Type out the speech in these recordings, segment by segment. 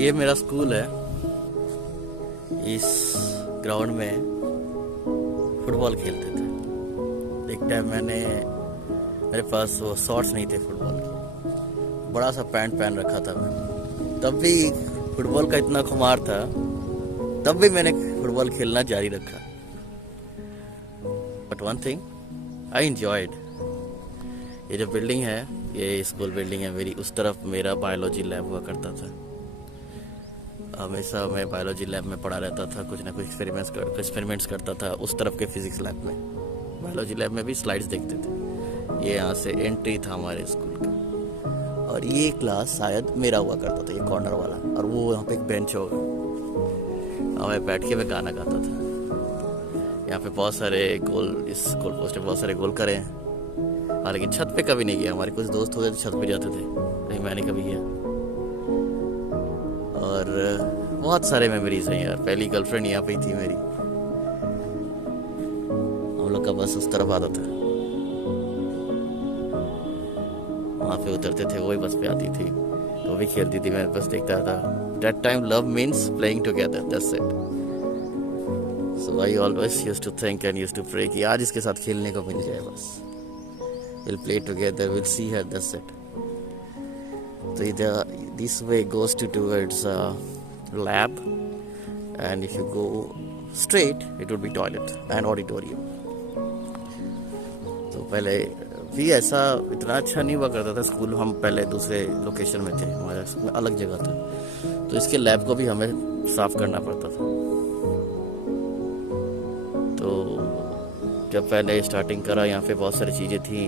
ये मेरा स्कूल है। इस ग्राउंड में फुटबॉल खेलते थे। एक टाइम मेरे पास वो शॉर्ट्स नहीं थे फुटबॉल के, बड़ा सा पैंट पहन रखा था मैं। तब भी फुटबॉल का इतना खुमार था, तब भी मैंने फुटबॉल खेलना जारी रखा। But one thing I enjoyed. ये जो बिल्डिंग है, ये स्कूल बिल्डिंग है मेरी, उस तरफ मेरा बायोलॉजी लैब हुआ करता था। हमेशा मैं बायोलॉजी लैब में पढ़ा रहता था, कुछ ना कुछ एक्सपेरिमेंट्स करता था उस तरफ के फिजिक्स लैब में। बायोलॉजी लैब में भी स्लाइड्स देखते थे। ये यहाँ से एंट्री था हमारे स्कूल का, और ये क्लास शायद मेरा हुआ करता था, ये कॉर्नर वाला। और वो यहाँ पे एक बेंच होगा, मैं बैठ के मैं गाना गाता था। यहाँ पे बहुत सारे गोल, इस गोल पोस्ट में बहुत सारे गोल करे हैं। हाँ, लेकिन छत पे कभी नहीं गया। हमारे कुछ दोस्त होते थे छत पे जाते थे, लेकिन मैंने कभी गया। और बहुत सारे मेमोरीज हैं यार। पहली गर्लफ्रेंड यहाँ पे ही थी मेरी। हम लोग का बस उस तरफ आता था, वहाँ पे उतरते थे, वही बस पे आती थी, तो भी खेलती थी, मैं बस देखता था। That time love means playing together, that's it. So I always used to think and used to pray कि आज इसके साथ खेलने को मिल जाए बस। We'll play together, we'll see her, that's it. So this way goes towards lab, and if you go straight, it would be toilet and auditorium. तो पहले भी ऐसा इतना अच्छा नहीं हुआ करता था स्कूल। हम पहले दूसरे लोकेशन में थे, हमारा स्कूल अलग जगह था, तो इसके लैब को भी हमें साफ करना पड़ता था। तो जब पहले स्टार्टिंग करा, यहाँ पे बहुत सारी चीज़ें थी।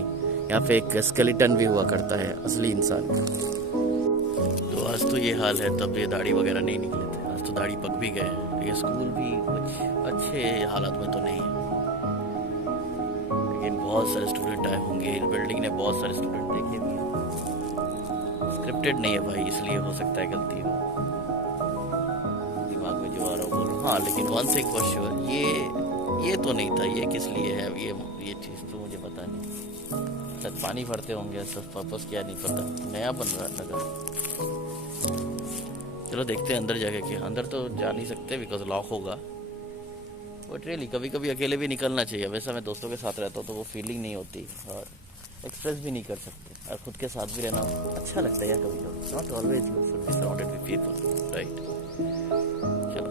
यहाँ पे एक स्केलेटन भी हुआ करता है, असली इंसान का। तो आज तो ये हाल है, तब ये दाढ़ी वगैरह नहीं निकले थे। आज तो दाढ़ी पक भी गए। ये स्कूल भी कुछ अच्छे हालात में तो नहीं है, लेकिन बहुत सारे स्टूडेंट आए होंगे। इस बिल्डिंग ने बहुत सारे स्टूडेंट देखे भी हैं। स्क्रिप्टेड नहीं है भाई, इसलिए हो सकता है गलती हो, दिमाग में जो आ रहा हो बोलो। हाँ, लेकिन वन थिंग फॉर श्योर, ये तो नहीं था। ये किस लिए है, ये चीज़ तो मुझे पता नहीं। शायद पानी भरते होंगे, सब पर्पस क्या नहीं पता। नया बन रहा लगा। चलो देखते हैं अंदर जाके। कि अंदर तो जा नहीं सकते बिकॉज लॉक होगा। बट रियली कभी कभी अकेले भी निकलना चाहिए। वैसा मैं दोस्तों के साथ रहता हूँ तो वो फीलिंग नहीं होती, और एक्सप्रेस भी नहीं कर सकते। और खुद के साथ भी रहना अच्छा लगता है यार कभी कभी। Not always you should be surrounded with people, right. चलो,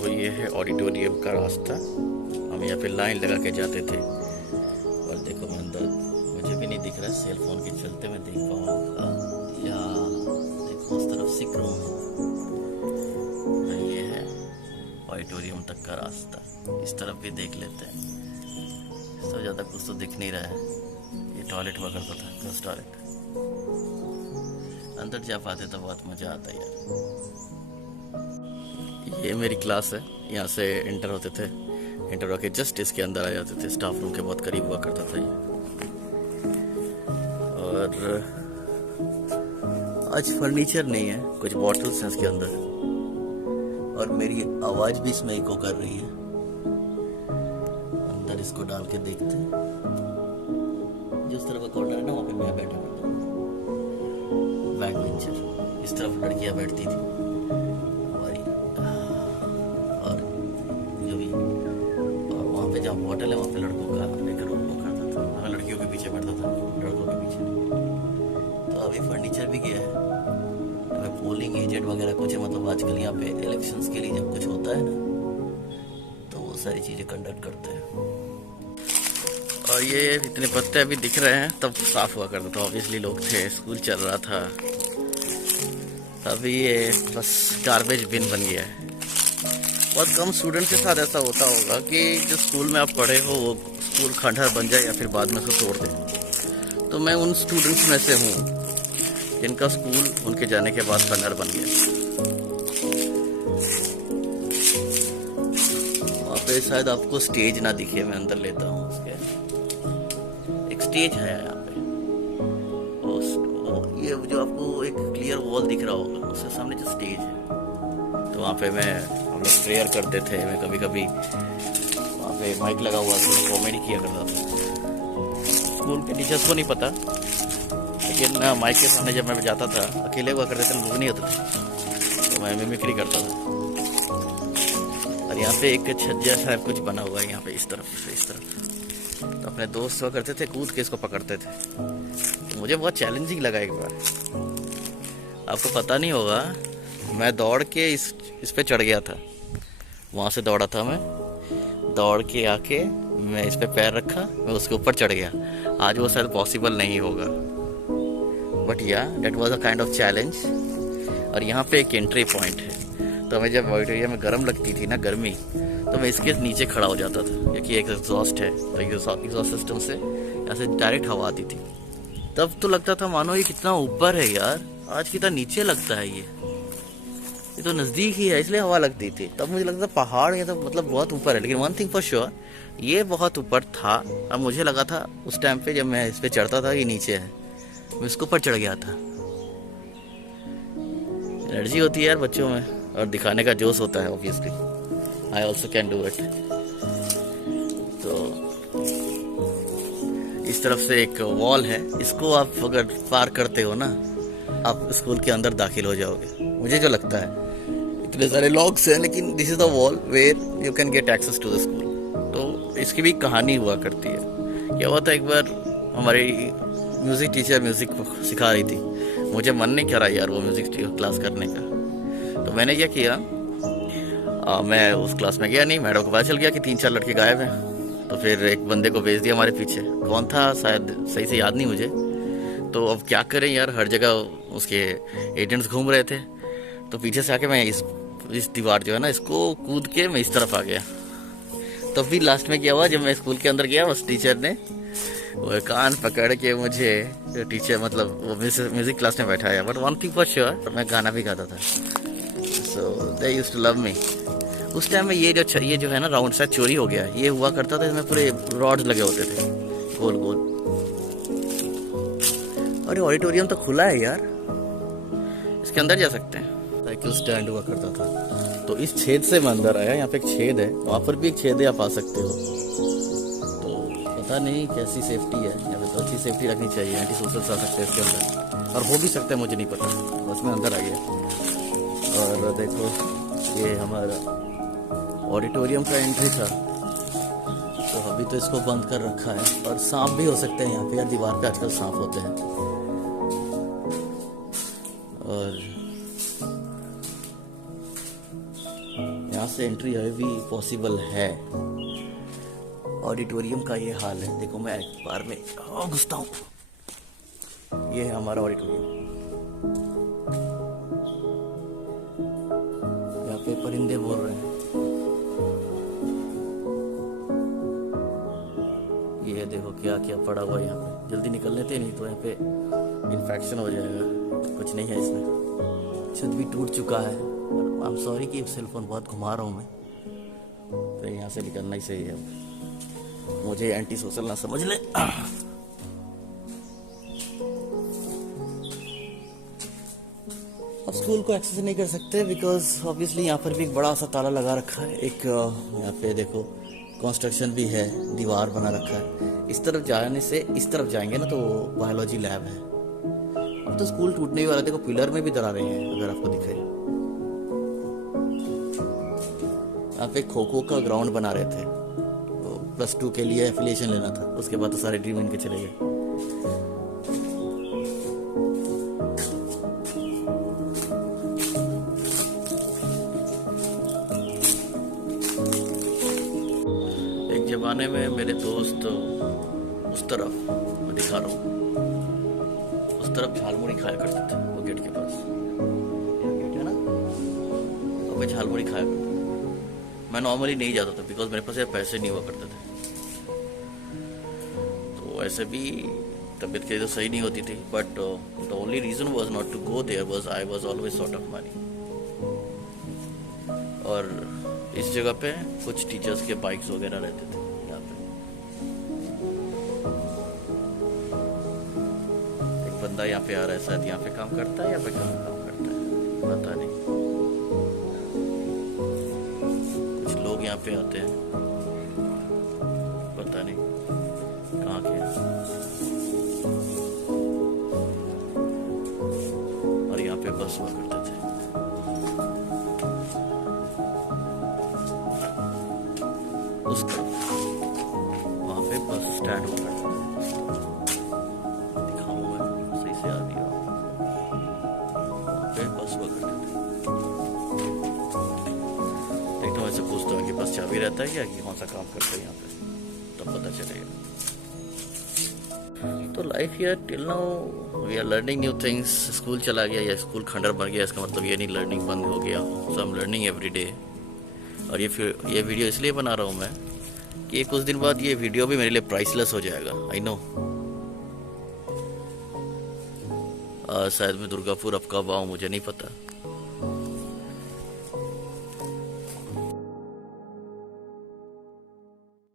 तो ये है ऑडिटोरियम का रास्ता। हम यहाँ पे लाइन लगा के जाते थे। और देखो मैं अंदर, मुझे भी नहीं दिख रहा है, सेल फोन के चलते मैं देख पाऊँगा या देखो उस तरफ सिक रूम है। ये है ऑडिटोरियम तक का रास्ता। इस तरफ भी देख लेते हैं। इससे ज़्यादा कुछ तो दिख नहीं रहा है। ये टॉयलेट हुआ करता था, गर्ल्स टॉयलेट। अंदर जा पाते तो बहुत मज़ा आता है यार। ये मेरी क्लास है, यहाँ से एंटर होते थे। एंटर होके जस्ट इसके अंदर आ जाते थे। स्टाफ रूम के बहुत करीब हुआ करता था ये। और आज फर्नीचर नहीं है, कुछ बॉटल्स हैं इसके अंदर, और मेरी आवाज़ भी इसमें इको कर रही है। अंदर इसको डाल के देखते हैं। जिस तरफ का कॉर्नर है ना, वहाँ पे मैं बैठा करता हूँ, बैक बेंचर। इस तरफ लड़कियाँ बैठती थी हमारी, और जो भी, और वहाँ पे जहाँ बॉटल है वहाँ पे लड़कों का लेकर वो करता था। मैं लड़कियों के पीछे बैठता था, लड़कों के पीछे। तो अभी फर्नीचर भी गया है। पोलिंग एजेंट वगैरह कुछ है, मतलब आजकल यहाँ पे इलेक्शंस के लिए जब कुछ होता है ना, तो वो सारी चीज़ें कंडक्ट करते हैं। और ये इतने पत्ते अभी दिख रहे हैं, तब साफ हुआ करता था। ऑब्वियसली लोग थे, स्कूल चल रहा था। अभी ये बस गार्बेज बिन बन गया है। बहुत कम स्टूडेंट के साथ ऐसा होता होगा कि जो स्कूल में आप पढ़े हो वो स्कूल खंडहर बन जाए या फिर बाद में उसको तोड़ दें। तो मैं उन स्टूडेंट्स में से हूँ जिनका स्कूल उनके जाने के बाद खंडहर बन गया। वहाँ पे शायद आपको स्टेज ना दिखे, मैं अंदर लेता हूँ उसके। एक स्टेज है यहाँ पे, ये जो आपको एक क्लियर वॉल दिख रहा होगा, उसके सामने जो स्टेज है, तो वहाँ पे हम लोग प्रेयर करते थे। मैं कभी कभी वहाँ पे माइक लगा हुआ था, कॉमेडी किया करता था। स्कूल के टीचर्स को नहीं पता, लेकिन माइक के सामने जब मैं जाता था, अकेले हुआ करते थे, लोग नहीं होते थे, तो मैं मिमिक्री करता था। और यहाँ पे एक छज्जा सा कुछ बना हुआ है यहाँ पे, इस तरफ से इस तरफ। तो अपने दोस्त हुआ करते थे, कूद के इसको पकड़ते थे। तो मुझे बहुत चैलेंजिंग लगा एक बार। आपको पता नहीं होगा, मैं दौड़ के इस पे चढ़ गया था। वहाँ से दौड़ा था मैं, दौड़ के आके मैं इस पे पैर रखा, मैं उसके ऊपर चढ़ गया। आज वो शायद पॉसिबल नहीं होगा, बट या that was a kind of challenge. और यहाँ पे एक एंट्री पॉइंट है, तो हमें जब ऑडिटोरियम में गर्म लगती थी ना, गर्मी, तो मैं इसके नीचे खड़ा हो जाता था, क्योंकि एक एग्जॉस्ट है, तो एग्जॉस्ट सिस्टम से यहाँ से डायरेक्ट हवा आती थी। तब तो लगता था मानो ये कितना ऊपर है यार, आज कितना नीचे लगता है ये तो नज़दीक ही है, इसलिए हवा लगती थी। तब मुझे लगता था पहाड़ ये तो मतलब बहुत ऊपर है, लेकिन वन थिंग फॉर श्योर, ये बहुत ऊपर था। अब मुझे लगा था उस टाइम पे जब मैं इस पे चढ़ता था, ये नीचे है, मैं इसके ऊपर चढ़ गया था। एनर्जी होती है यार बच्चों में, और दिखाने का जोश होता है obviously. I also can do it. तो इस तरफ से एक वॉल है, इसको आप अगर पार करते हो ना, आप स्कूल के अंदर दाखिल हो जाओगे, मुझे जो लगता है। इतने सारे लॉक्स हैं, लेकिन this is the wall where you can get access to the school. तो इसकी भी कहानी हुआ करती है। क्या हुआ था, एक बार हमारी म्यूजिक टीचर म्यूजिक सिखा रही थी। मुझे मन नहीं करा यार वो म्यूजिक क्लास करने का। तो मैंने क्या किया, मैं उस क्लास में गया नहीं। मैडम को पता चल गया कि 3-4 लड़के गायब हैं। तो फिर एक बंदे को भेज दिया हमारे पीछे, कौन था शायद सही से याद नहीं मुझे। तो अब क्या करें यार, हर जगह उसके एजेंट्स घूम रहे थे। तो पीछे से आके मैं इस दीवार जो है ना, इसको कूद के मैं इस तरफ आ गया। तब भी लास्ट में क्या हुआ, जब मैं स्कूल के अंदर गया, उस टीचर ने वो कान पकड़ के मुझे, टीचर मतलब वो म्यूजिक क्लास में बैठाया। But one thing for sure, मैं गाना भी गाता था। So they used to love me. उस टाइम में ये जो है ना राउंड शायद चोरी हो गया। ये हुआ करता था, इसमें पूरे रॉड्स लगे होते थे गोल गोल। अरे ऑडिटोरियम तो खुला है यार, इसके अंदर जा सकते हैं। साइकिल स्टैंड हुआ करता था, तो इस छेद से मैं अंदर आया। यहाँ पे एक छेद है, वहाँ पर भी एक छेद है, आप आ सकते हो। तो पता नहीं कैसी सेफ्टी है, यहाँ पे तो अच्छी सेफ्टी रखनी चाहिए। एंटी सोशल्स आ सकते हैं इसके अंदर, और हो भी सकता है, मुझे नहीं पता, बस मैं अंदर आ गया। और देखो, ये हमारा ऑडिटोरियम का एंट्री था। तो अभी तो इसको बंद कर रखा है, और सांप भी हो सकते हैं यहाँ पे, या दीवार पे आजकल सांप होते हैं। और यहाँ से एंट्री अभी भी पॉसिबल है। ऑडिटोरियम का ये हाल है, देखो मैं एक बार में घुसता हूँ। ये है हमारा ऑडिटोरियम। यहाँ पे परिंदे बोल रहे हैं। ये देखो क्या क्या पड़ा हुआ है यहाँ पे, जल्दी निकल लेते, नहीं तो यहाँ पे इन्फेक्शन हो जाएगा। कुछ नहीं है इसमें। छत भी टूट चुका है। आई एम सॉरी कि सेलफोन बहुत घुमा रहा हूँ मैं, तो यहाँ से निकलना ही सही है। मुझे एंटी सोशल ना समझ ले। अब स्कूल को एक्सेस नहीं कर सकते, बिकॉज ऑब्वियसली यहाँ पर भी एक बड़ा सा ताला लगा रखा है। एक यहाँ पे देखो कंस्ट्रक्शन भी है, दीवार बना रखा है। इस तरफ जाने से इस तरफ जाएंगे ना, तो बायोलॉजी लैब है। अब तो स्कूल टूटने ही वाला, देखो पिलर में भी दरारें हैं, अगर आपको दिखे। यहाँ पे खो खो का ग्राउंड बना रहे थे, तो +2 के लिए एफिलिएशन लेना था, उसके बाद तो सारे ड्रीम इनके चले गए। एक जमाने में मेरे दोस्त उस तरफ, मैं दिखा रहा हूँ, उस तरफ झालमुड़ी खाया करते थे, वो गेट के पास गेट है ना, तो मैं झालमुड़ी खाया करता था। मैं नॉर्मली नहीं जाता था, बिकॉज मेरे पास पैसे नहीं हुआ करते थे। तो ऐसे भी तबीयत की तो सही नहीं होती थी, but the only reason was not to go there was I was always short of money. और इस जगह पे कुछ टीचर्स के बाइक्स वगैरह रहते थे यहाँ पे। एक बंदा यहाँ पे आ रहा है, शायद यहाँ पे काम करता है या पे काम करता है, पता नहीं। कुछ लोग यहाँ पे आते हैं, पता नहीं कहाँ के। और यहाँ पे बस हुआ करते थे। पे बस हुआ करते थे। देखता हूँ, ऐसे पूछता हूँ कि बस चाबी रहता है क्या, कि कौन सा काम करता है यहाँ पे, तब पता चलेगा। तो life here till now we are learning new things. School चला गया या स्कूल खंडर बन गया, इसका मतलब ये नहीं लर्निंग बंद हो गया। So I am learning every day. और ये वीडियो इसलिए बना रहा हूँ मैं कि कुछ दिन बाद ये वीडियो भी मेरे लिए प्राइसलेस हो जाएगा। I know. शायद मैं दुर्गापुर अब कब आऊँ मुझे नहीं पता।